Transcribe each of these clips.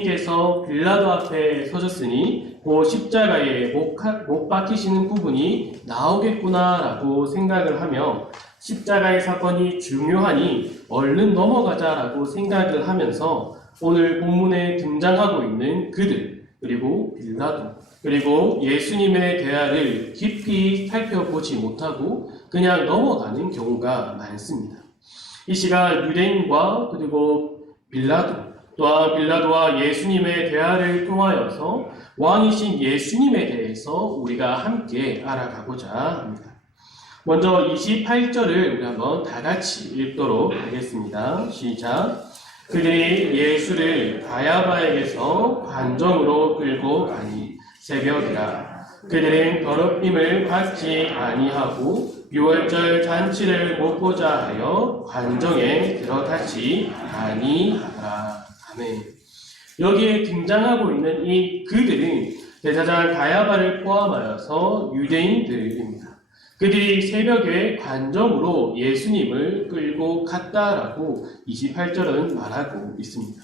께서 빌라도 앞에 서셨으니 그 십자가에 못 박히시는 부분이 나오겠구나라고 생각을 하며 십자가의 사건이 중요하니 얼른 넘어가자라고 생각을 하면서 오늘 본문에 등장하고 있는 그들, 그리고 빌라도, 그리고 예수님의 대화를 깊이 살펴보지 못하고 그냥 넘어가는 경우가 많습니다. 이 시간 유대인과 그리고 빌라도, 또한 빌라도와 예수님의 대화를 통하여서 왕이신 예수님에 대해서 우리가 함께 알아가고자 합니다. 먼저 28절을 우리 한번 다 같이 읽도록 하겠습니다. 시작. 그들이 예수를 가야바에게서 관정으로 끌고 가니 새벽이라. 그들은 더럽힘을 받지 아니하고 유월절 잔치를 못 보자 하여 관정에 들어가지 아니하더라. 아멘. 여기에 등장하고 있는 이 그들은 대제사장 가야바를 포함하여서 유대인들입니다. 그들이 새벽에 관정으로 예수님을 끌고 갔다라고 28절은 말하고 있습니다.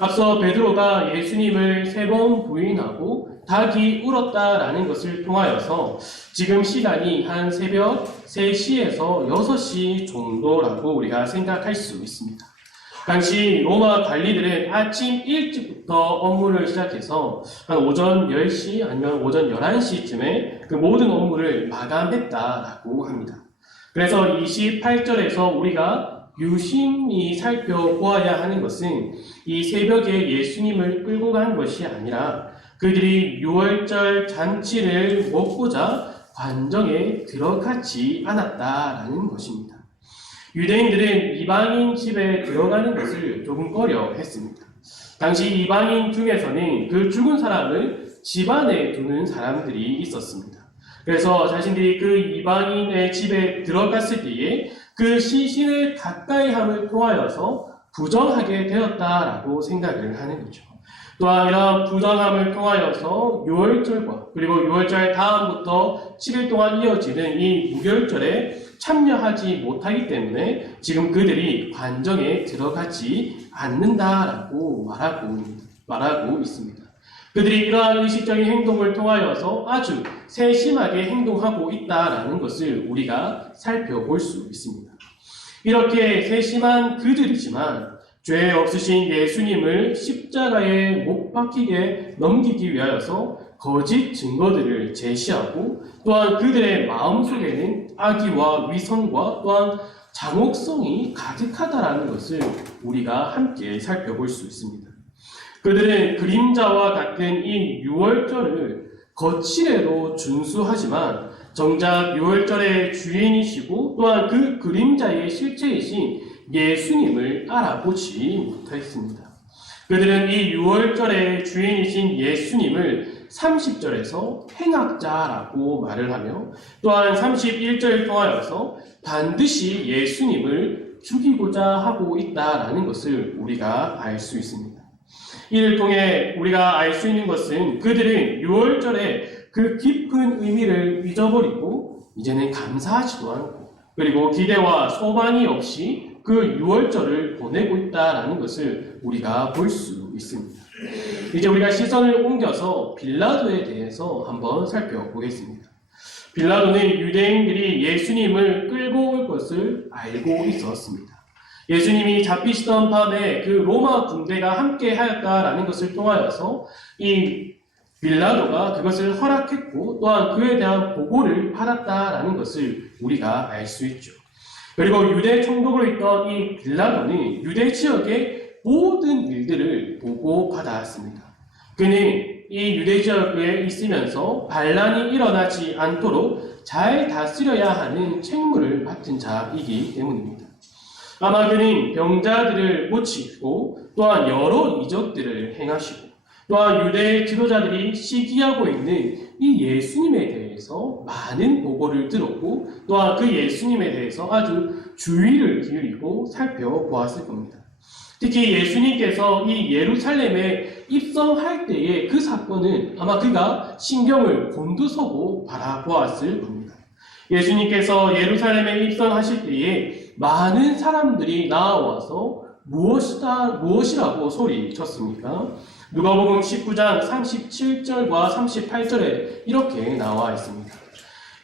앞서 베드로가 예수님을 3번 부인하고 닭이 울었다라는 것을 통하여서 지금 시간이 한 새벽 3시에서 6시 정도라고 우리가 생각할 수 있습니다. 당시 로마 관리들은 아침 일찍부터 업무를 시작해서 한 오전 10시 아니면 오전 11시쯤에 그 모든 업무를 마감했다라고 합니다. 그래서 28절에서 우리가 유심히 살펴보아야 하는 것은 이 새벽에 예수님을 끌고 간 것이 아니라 그들이 유월절 잔치를 먹고자 관정에 들어가지 않았다라는 것입니다. 유대인들은 이방인 집에 들어가는 것을 조금 꺼려 했습니다. 당시 이방인 중에서는 그 죽은 사람을 집안에 두는 사람들이 있었습니다. 그래서 자신들이 그 이방인의 집에 들어갔을 때에 그 시신을 가까이 함을 통하여서 부정하게 되었다라고 생각을 하는 거죠. 또한 이러한 부정함을 통하여서 유월절과 그리고 유월절 다음부터 7일 동안 이어지는 이 무교절에 참여하지 못하기 때문에 지금 그들이 관정에 들어가지 않는다라고 말하고 있습니다. 그들이 이러한 의식적인 행동을 통하여서 아주 세심하게 행동하고 있다라는 것을 우리가 살펴볼 수 있습니다. 이렇게 세심한 그들이지만 죄 없으신 예수님을 십자가에 못 박히게 넘기기 위하여서 거짓 증거들을 제시하고 또한 그들의 마음속에는 악의와 위선과 또한 잔혹성이 가득하다라는 것을 우리가 함께 살펴볼 수 있습니다. 그들은 그림자와 같은 이 유월절을 거칠애로 준수하지만 정작 유월절의 주인이시고 또한 그 그림자의 실체이신 예수님을 알아보지 못했습니다. 그들은 이 유월절의 주인이신 예수님을 30절에서 행악자라고 말을 하며 또한 31절을 통하여서 반드시 예수님을 죽이고자 하고 있다라는 것을 우리가 알 수 있습니다. 이를 통해 우리가 알 수 있는 것은 그들은 유월절의 그 깊은 의미를 잊어버리고 이제는 감사하지도 않고 그리고 기대와 소망이 없이 그 유월절을 보내고 있다라는 것을 우리가 볼 수 있습니다. 이제 우리가 시선을 옮겨서 빌라도에 대해서 한번 살펴보겠습니다. 빌라도는 유대인들이 예수님을 끌고 올 것을 알고 있었습니다. 예수님이 잡히시던 밤에 그 로마 군대가 함께 하였다라는 것을 통하여서 이 빌라도가 그것을 허락했고 또한 그에 대한 보고를 받았다라는 것을 우리가 알 수 있죠. 그리고 유대 총독으로 있던 이 빌라도는 유대 지역의 모든 일들을 보고받았습니다. 그는 이 유대 지역에 있으면서 반란이 일어나지 않도록 잘 다스려야 하는 책무를 맡은 자이기 때문입니다. 아마 그는 병자들을 고치고 또한 여러 이적들을 행하시고 또한 유대 지도자들이 시기하고 있는 이 예수님에 대해서 많은 보고를 들었고 또한 그 예수님에 대해서 아주 주의를 기울이고 살펴보았을 겁니다. 특히 예수님께서 이 예루살렘에 입성할 때의 그 사건은 아마 그가 신경을 곤두서고 바라보았을 겁니다. 예수님께서 예루살렘에 입성하실 때에 많은 사람들이 나와서 무엇이라고 소리쳤습니까? 누가복음 19장 37절과 38절에 이렇게 나와 있습니다.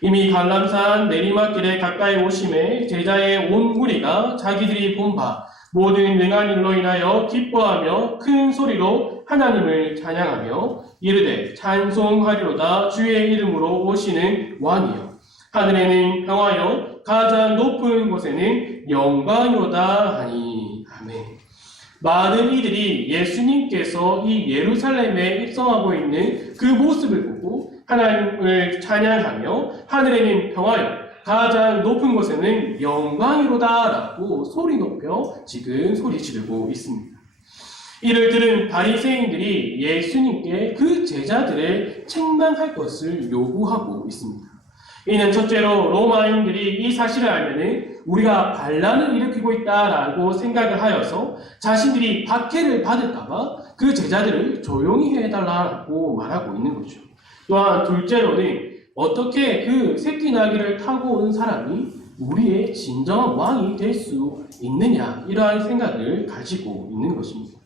이미 갈람산 내리막길에 가까이 오심에 제자의 온 무리가 자기들이 본 바 모든 능한 일로 인하여 기뻐하며 큰 소리로 하나님을 찬양하며 이르되 찬송하리로다 주의 이름으로 오시는 왕이여 하늘에는 평화여 가장 높은 곳에는 영광이로다 하니. 아멘. 많은 이들이 예수님께서 이 예루살렘에 입성하고 있는 그 모습을 보고 하나님을 찬양하며 하늘에는 평화여 가장 높은 곳에는 영광이로다 라고 소리 높여 지금 소리 지르고 있습니다. 이를 들은 바리새인들이 예수님께 그 제자들을 책망할 것을 요구하고 있습니다. 이는 첫째로 로마인들이 이 사실을 알면은 우리가 반란을 일으키고 있다라고 생각을 하여서 자신들이 박해를 받을까봐 그 제자들을 조용히 해달라고 말하고 있는 거죠. 또한 둘째로는 어떻게 그 새끼 나귀를 타고 온 사람이 우리의 진정한 왕이 될 수 있느냐 이러한 생각을 가지고 있는 것입니다.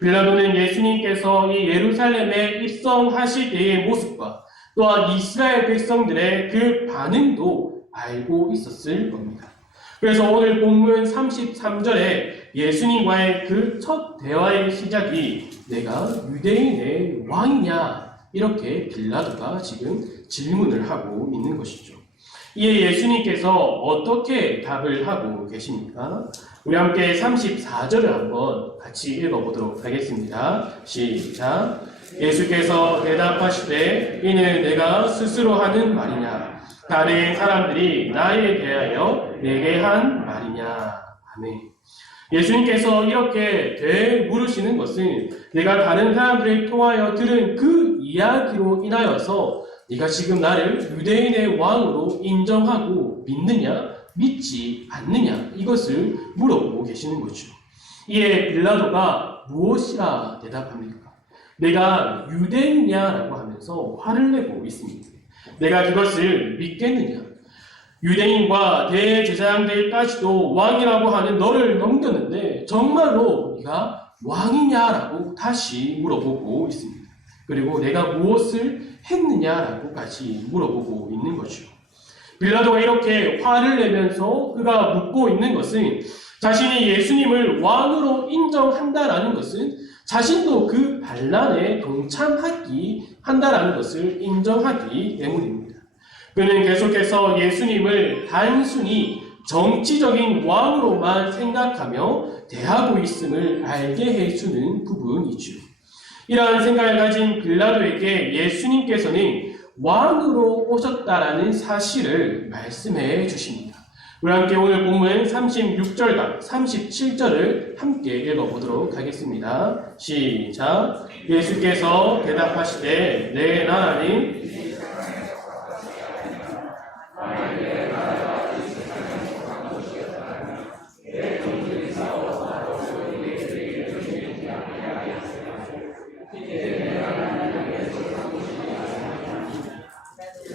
빌라도는 예수님께서 이 예루살렘에 입성하실 때의 모습과 또한 이스라엘 백성들의 그 반응도 알고 있었을 겁니다. 그래서 오늘 본문 33절에 예수님과의 그 첫 대화의 시작이 내가 유대인의 왕이냐 이렇게 빌라도가 지금 질문을 하고 있는 것이죠. 이에 예수님께서 어떻게 답을 하고 계십니까? 우리 함께 34절을 한번 같이 읽어보도록 하겠습니다. 시작. 예수께서 대답하시되 이는 내가 스스로 하는 말이냐 다른 사람들이 나에 대하여 내게 한 말이냐. 아멘. 예수님께서 이렇게 되물으시는 것은 내가 다른 사람들을 통하여 들은 그 이야기로 인하여서 네가 지금 나를 유대인의 왕으로 인정하고 믿느냐 믿지 않느냐 이것을 물어보고 계시는 거죠. 이에 빌라도가 무엇이라 대답합니까? 내가 유대인이냐라고 하면서 화를 내고 있습니다. 내가 그것을 믿겠느냐? 유대인과 대제사장들까지도 왕이라고 하는 너를 넘겼는데 정말로 네가 왕이냐라고 다시 물어보고 있습니다. 그리고 내가 무엇을 했느냐라고까지 물어보고 있는 거죠. 빌라도가 이렇게 화를 내면서 그가 묻고 있는 것은 자신이 예수님을 왕으로 인정한다라는 것은 자신도 그 반란에 동참하기 한다라는 것을 인정하기 때문입니다. 그는 계속해서 예수님을 단순히 정치적인 왕으로만 생각하며 대하고 있음을 알게 해주는 부분이죠. 이러한 생각을 가진 빌라도에게 예수님께서는 왕으로 오셨다라는 사실을 말씀해 주십니다. 우리 함께 오늘 본문 36절과 37절을 함께 읽어보도록 하겠습니다. 시작. 예수께서 대답하시되 내 나라는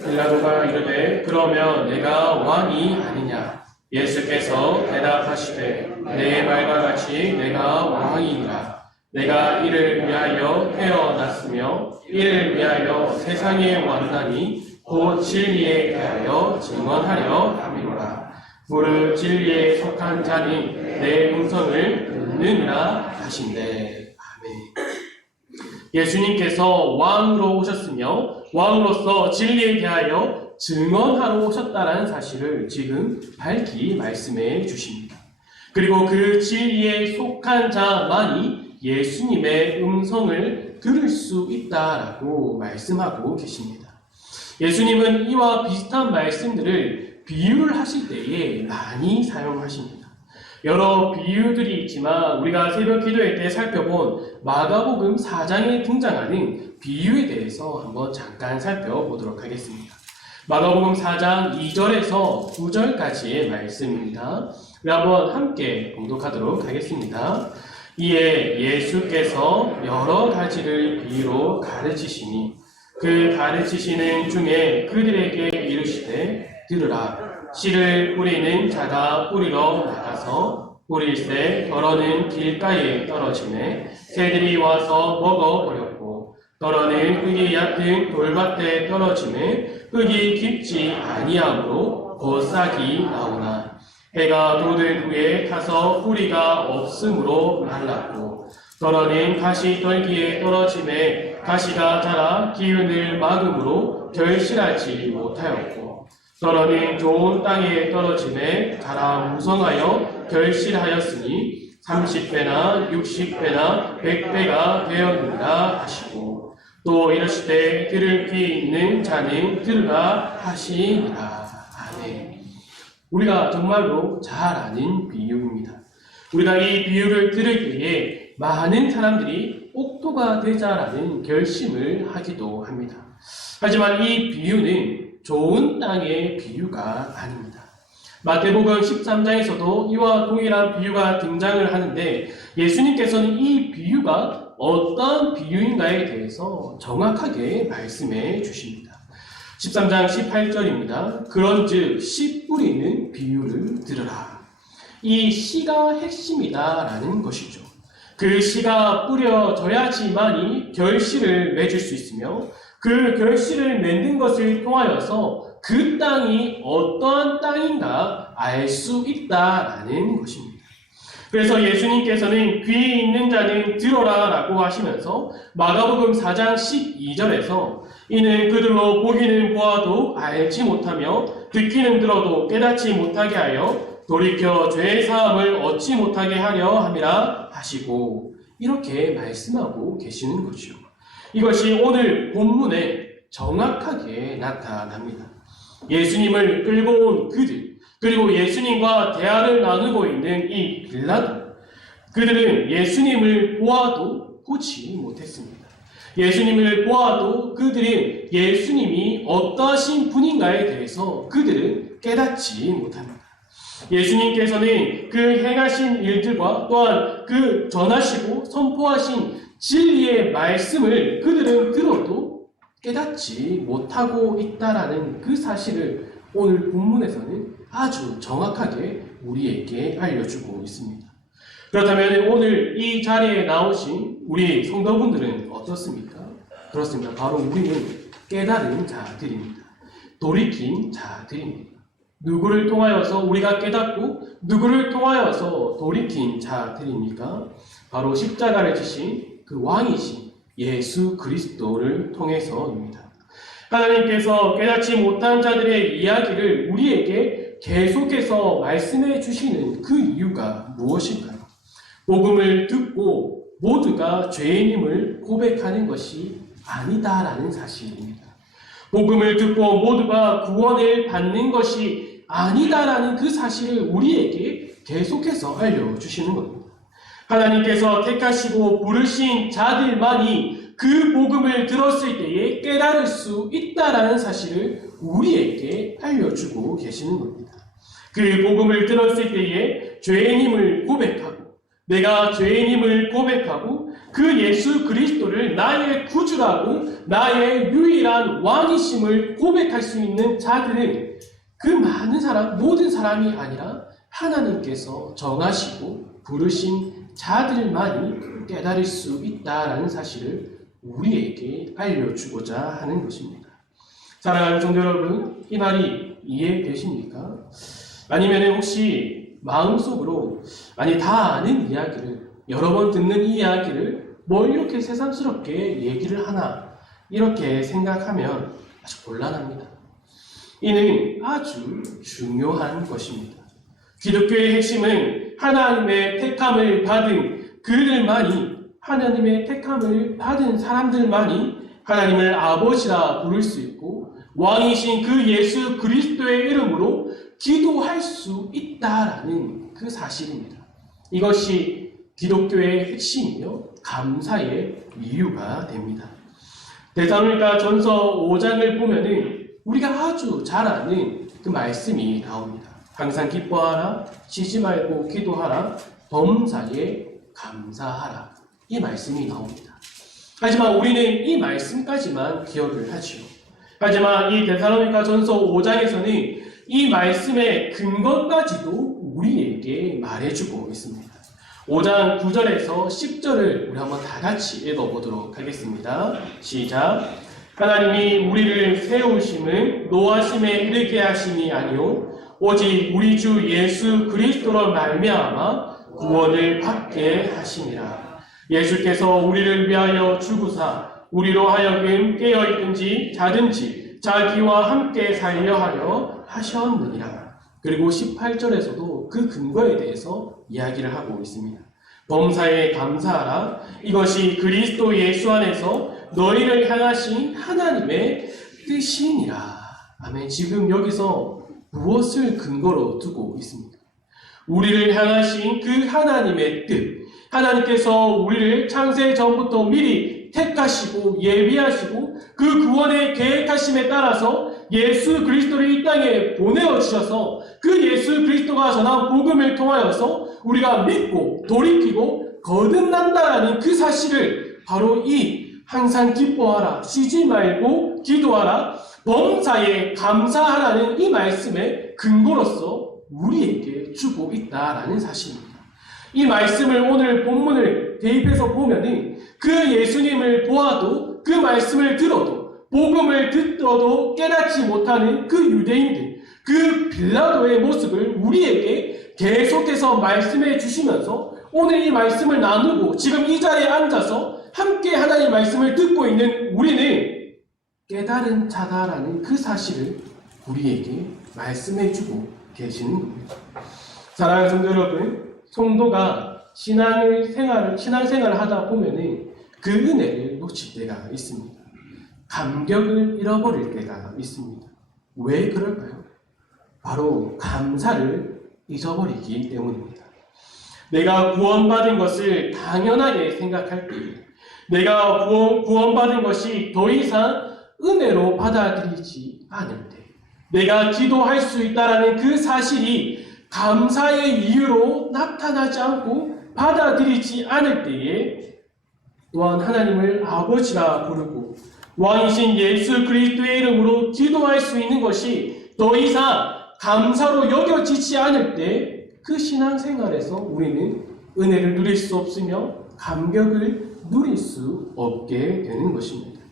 빌라도가 이르되 그러면 내가 왕이 아니냐? 예수께서 대답하시되 내 말과 같이 내가 왕이니라. 내가 이를 위하여 태어났으며 이를 위하여 세상에 왔나니 곧 진리에 대하여 증언하려 함이로라. 무릇 진리에 속한 자는 내 음성을 듣느니라 하신대. 아멘. 예수님께서 왕으로 오셨으며 왕으로서 진리에 대하여 증언하러 오셨다라는 사실을 지금 밝히 말씀해 주십니다. 그리고 그 진리에 속한 자만이 예수님의 음성을 들을 수 있다라고 말씀하고 계십니다. 예수님은 이와 비슷한 말씀들을 비유를 하실 때에 많이 사용하십니다. 여러 비유들이 있지만 우리가 새벽 기도회 때 살펴본 마가복음 4장에 등장하는 비유에 대해서 한번 잠깐 살펴보도록 하겠습니다. 마가복음 4장 2절에서 9절까지의 말씀입니다. 우리 한번 함께 봉독하도록 하겠습니다. 이에 예수께서 여러 가지를 비유로 가르치시니 그 가르치시는 중에 그들에게 이르시되 들으라. 씨를 뿌리는 자가 뿌리러 나가서 뿌릴새 덜어는 길가에 떨어지매 새들이 와서 먹어버렸고 덜어는 흙이 얕은 돌밭에 떨어지매 흙이 깊지 아니하므로 곧 싹이 나오나 해가 돋은 후에 타서 뿌리가 없으므로 말랐고 덜어는 가시떨기에 떨어지매 가시가 자라 기운을 막음으로 결실하지 못하였고 덜어는 좋은 땅에 떨어지매 자라 무성하여 결실하였으니 30배나 60배나 100배가 되었느니라 하시고 또 이르시되 들을 귀 있는 자는 들으라 하시니라. 아멘. 우리가 정말로 잘 아는 비유입니다. 우리가 이 비유를 들을 때에 많은 사람들이 옥토가 되자라는 결심을 하기도 합니다. 하지만 이 비유는 좋은 땅의 비유가 아닙니다. 마태복음 13장에서도 이와 동일한 비유가 등장을 하는데 예수님께서는 이 비유가 어떤 비유인가에 대해서 정확하게 말씀해 주십니다. 13장 18절입니다. 그런즉 씨 뿌리는 비유를 들으라. 이 씨가 핵심이다라는 것이죠. 그 씨가 뿌려져야지만이 결실을 맺을 수 있으며 그 결실을 맺는 것을 통하여서 그 땅이 어떠한 땅인가 알 수 있다라는 것입니다. 그래서 예수님께서는 귀 있는 자는 들어라 라고 하시면서 마가복음 4장 12절에서 이는 그들로 보기는 보아도 알지 못하며 듣기는 들어도 깨닫지 못하게 하여 돌이켜 죄의 사함을 얻지 못하게 하려 함이라 하시고 이렇게 말씀하고 계시는 거죠. 이것이 오늘 본문에 정확하게 나타납니다. 예수님을 끌고 온 그들, 그리고 예수님과 대화를 나누고 있는 이 빌라도, 그들은 예수님을 보아도 보지 못했습니다. 예수님을 보아도 그들은 예수님이 어떠하신 분인가에 대해서 그들은 깨닫지 못합니다. 예수님께서는 그 행하신 일들과 또한 그 전하시고 선포하신 진리의 말씀을 그들은 들어도 깨닫지 못하고 있다라는 그 사실을 오늘 본문에서는 아주 정확하게 우리에게 알려주고 있습니다. 그렇다면 오늘 이 자리에 나오신 우리 성도분들은 어떻습니까? 그렇습니다. 바로 우리는 깨달은 자들입니다. 돌이킨 자들입니다. 누구를 통하여서 우리가 깨닫고 누구를 통하여서 돌이킨 자들입니까? 바로 십자가를 지신 그 왕이신 예수 그리스도를 통해서입니다. 하나님께서 깨닫지 못한 자들의 이야기를 우리에게 계속해서 말씀해 주시는 그 이유가 무엇일까요? 복음을 듣고 모두가 죄인임을 고백하는 것이 아니다라는 사실입니다. 복음을 듣고 모두가 구원을 받는 것이 아니다라는 그 사실을 우리에게 계속해서 알려주시는 겁니다. 하나님께서 택하시고 부르신 자들만이 그 복음을 들었을 때에 깨달을 수 있다라는 사실을 우리에게 알려주고 계시는 겁니다. 그 복음을 들었을 때에 죄인임을 고백하고 내가 죄인임을 고백하고 그 예수 그리스도를 나의 구주라고 나의 유일한 왕이심을 고백할 수 있는 자들은 그 많은 사람, 모든 사람이 아니라 하나님께서 정하시고 부르신 자들만이 깨달을 수 있다라는 사실을 우리에게 알려주고자 하는 것입니다. 사랑하는 성도 여러분, 이 말이 이해되십니까? 아니면 혹시 마음속으로 다 아는 이야기를 여러 번 듣는 이 이야기를 뭐 이렇게 새삼스럽게 얘기를 하나 이렇게 생각하면 아주 곤란합니다. 이는 아주 중요한 것입니다. 기독교의 핵심은 하나님의 택함을 받은 그들만이 하나님의 택함을 받은 사람들만이 하나님을 아버지라 부를 수 있고 왕이신 그 예수 그리스도의 이름으로 기도할 수 있다라는 그 사실입니다. 이것이 기독교의 핵심이며 감사의 이유가 됩니다. 데살로니가 전서 5장을 보면은 우리가 아주 잘 아는 그 말씀이 나옵니다. 항상 기뻐하라, 쉬지 말고 기도하라, 범사에 감사하라. 이 말씀이 나옵니다. 하지만 우리는 이 말씀까지만 기억을 하지요. 하지만 이 데살로니가 전서 5장에서는 이 말씀의 근거까지도 우리에게 말해주고 있습니다. 5장 9절에서 10절을 우리 한번 다 같이 읽어보도록 하겠습니다. 시작. 하나님이 우리를 세우심은 노하심에 이르게 하심이 아니요 오직 우리 주 예수 그리스도로 말미암아 구원을 받게 하심이라. 예수께서 우리를 위하여 죽으사 우리로 하여금 깨어있든지 자든지 자기와 함께 살려 하려 하셨느니라. 그리고 18절에서도 그 근거에 대해서 이야기를 하고 있습니다. 범사에 감사하라. 이것이 그리스도 예수 안에서 너희를 향하신 하나님의 뜻이니라. 아멘. 지금 여기서 무엇을 근거로 두고 있습니까? 우리를 향하신 그 하나님의 뜻. 하나님께서 우리를 창세 전부터 미리 택하시고 예비하시고 그 구원의 계획하심에 따라서 예수 그리스도를 이 땅에 보내어주셔서 그 예수 그리스도가 전한 복음을 통하여서 우리가 믿고 돌이키고 거듭난다라는 그 사실을 바로 이 항상 기뻐하라, 쉬지 말고 기도하라, 범사에 감사하라는 이 말씀의 근거로서 우리에게 주고 있다라는 사실입니다. 이 말씀을 오늘 본문을 대입해서 보면은 그 예수님을 보아도 그 말씀을 들어도 복음을 듣더라도 깨닫지 못하는 그 유대인들, 그 빌라도의 모습을 우리에게 계속해서 말씀해 주시면서 오늘 이 말씀을 나누고 지금 이 자리에 앉아서 함께 하나님의 말씀을 듣고 있는 우리는 깨달은 자다라는 그 사실을 우리에게 말씀해 주고 계시는 겁니다. 사랑하는 성도 여러분, 성도가 신앙생활을 하다 보면은 그 은혜를 놓칠 때가 있습니다. 감격을 잃어버릴 때가 있습니다. 왜 그럴까요? 바로 감사를 잊어버리기 때문입니다. 내가 구원받은 것을 당연하게 생각할 때, 내가 구원받은 것이 더 이상 은혜로 받아들이지 않을 때, 내가 기도할 수 있다는 그 사실이 감사의 이유로 나타나지 않고 받아들이지 않을 때에 또한 하나님을 아버지라 부르고 왕이신 예수 그리스도의 이름으로 기도할 수 있는 것이 더 이상 감사로 여겨지지 않을 때 그 신앙생활에서 우리는 은혜를 누릴 수 없으며 감격을 누릴 수 없게 되는 것입니다.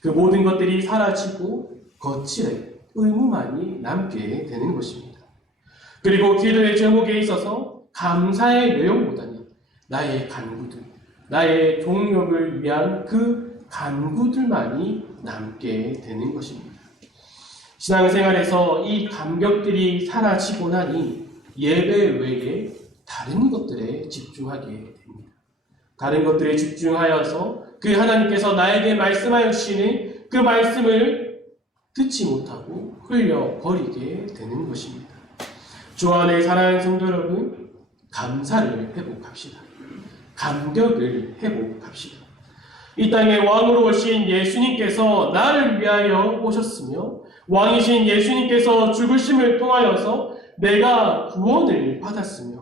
그 모든 것들이 사라지고 거칠에 의무만이 남게 되는 것입니다. 그리고 기도의 제목에 있어서 감사의 내용보다는 나의 간구들, 나의 동력을 위한 그 간구들만이 남게 되는 것입니다. 신앙생활에서 이 감격들이 사라지고 나니 예배 외에 다른 것들에 집중하게 됩니다. 다른 것들에 집중하여서 그 하나님께서 나에게 말씀하여 주시는 그 말씀을 듣지 못하고 흘려버리게 되는 것입니다. 주 안에 사랑하는 성도 여러분, 감사를 회복합시다. 감격을 회복합시다. 이 땅에 왕으로 오신 예수님께서 나를 위하여 오셨으며 왕이신 예수님께서 죽으심을 통하여서 내가 구원을 받았으며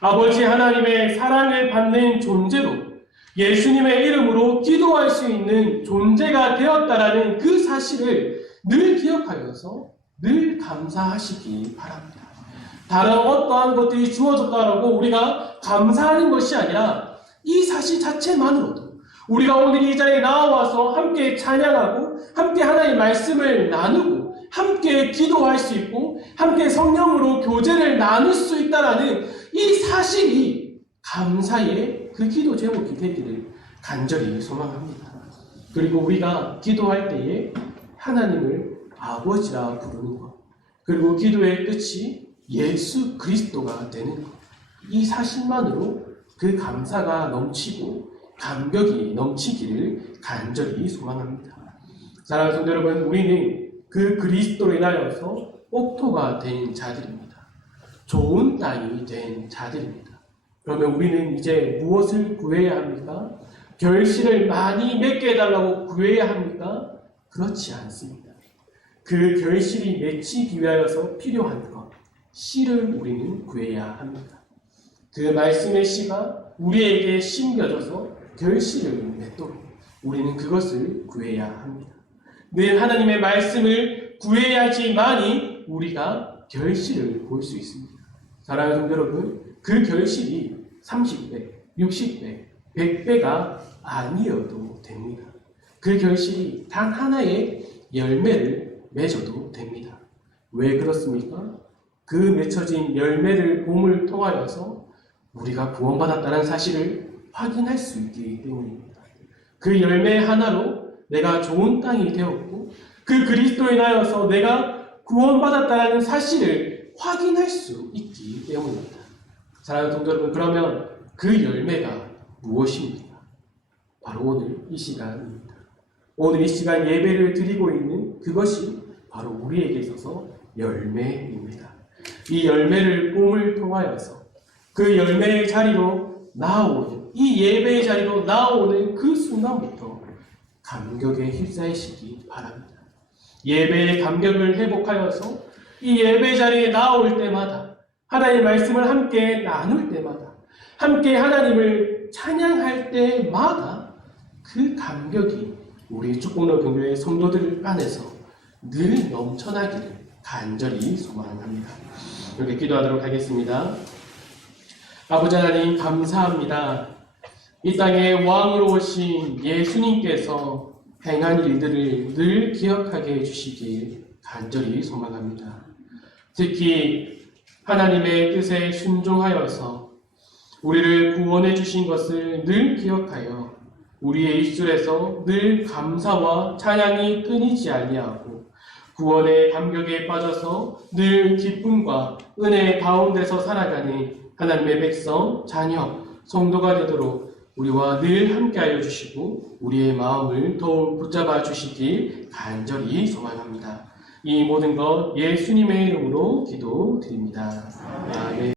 아버지 하나님의 사랑을 받는 존재로 예수님의 이름으로 기도할 수 있는 존재가 되었다라는 그 사실을 늘 기억하여서 늘 감사하시기 바랍니다. 다른 어떠한 것들이 주어졌다라고 우리가 감사하는 것이 아니라 이 사실 자체만으로도 우리가 오늘 이 자리에 나와서 함께 찬양하고 함께 하나님의 말씀을 나누고 함께 기도할 수 있고 함께 성령으로 교제를 나눌 수 있다라는 이 사실이 감사의 그 기도 제목이 되기를 간절히 소망합니다. 그리고 우리가 기도할 때에 하나님을 아버지라 부르는 것, 그리고 기도의 끝이 예수 그리스도가 되는 것, 이 사실만으로 그 감사가 넘치고 감격이 넘치기를 간절히 소망합니다. 사랑하는 성도 여러분, 우리는 그 그리스도로 인하여서 옥토가 된 자들입니다. 좋은 땅이 된 자들입니다. 그러면 우리는 이제 무엇을 구해야 합니까? 결실을 많이 맺게 해달라고 구해야 합니까? 그렇지 않습니다. 그 결실이 맺히기 위하여서 필요한 것, 씨를 우리는 구해야 합니다. 그 말씀의 씨가 우리에게 심겨져서 결실을 맺도록 우리는 그것을 구해야 합니다. 늘 하나님의 말씀을 구해야지만이 우리가 결실을 볼 수 있습니다. 사랑하는 성도 여러분, 그 결실이 30배, 60배, 100배가 아니어도 됩니다. 그 결실이 단 하나의 열매를 맺어도 됩니다. 왜 그렇습니까? 그 맺혀진 열매를 봄을 통하여서 우리가 구원받았다는 사실을 확인할 수 있기 때문입니다. 그 열매 하나로 내가 좋은 땅이 되었고 그 그리스도에 인하여서 내가 구원받았다는 사실을 확인할 수 있기 때문입니다. 사랑하는 성도 여러분, 그러면 그 열매가 무엇입니까? 바로 오늘 이 시간입니다. 오늘 이 시간 예배를 드리고 있는 그것이 바로 우리에게 있어서 열매입니다. 이 열매를 봄을 통하여서 그 열매의 자리로 나오는, 이 예배의 자리로 나오는 그 순간부터 감격에 휩싸이시기 바랍니다. 예배의 감격을 회복하여서 이 예배 자리에 나올 때마다, 하나님의 말씀을 함께 나눌 때마다, 함께 하나님을 찬양할 때마다 그 감격이 우리 축복로 교회의 성도들 안에서 늘 넘쳐나기를 간절히 소망합니다. 이렇게 기도하도록 하겠습니다. 아버지 하나님, 감사합니다. 이 땅에 왕으로 오신 예수님께서 행한 일들을 늘 기억하게 해주시길 간절히 소망합니다. 특히 하나님의 뜻에 순종하여서 우리를 구원해 주신 것을 늘 기억하여 우리의 입술에서 늘 감사와 찬양이 끊이지 아니하고 구원의 감격에 빠져서 늘 기쁨과 은혜 가운데서 살아가는 하나님의 백성, 자녀, 성도가 되도록 우리와 늘 함께하여 주시고 우리의 마음을 더욱 붙잡아 주시길 간절히 소망합니다. 이 모든 것 예수님의 이름으로 기도드립니다. 아멘.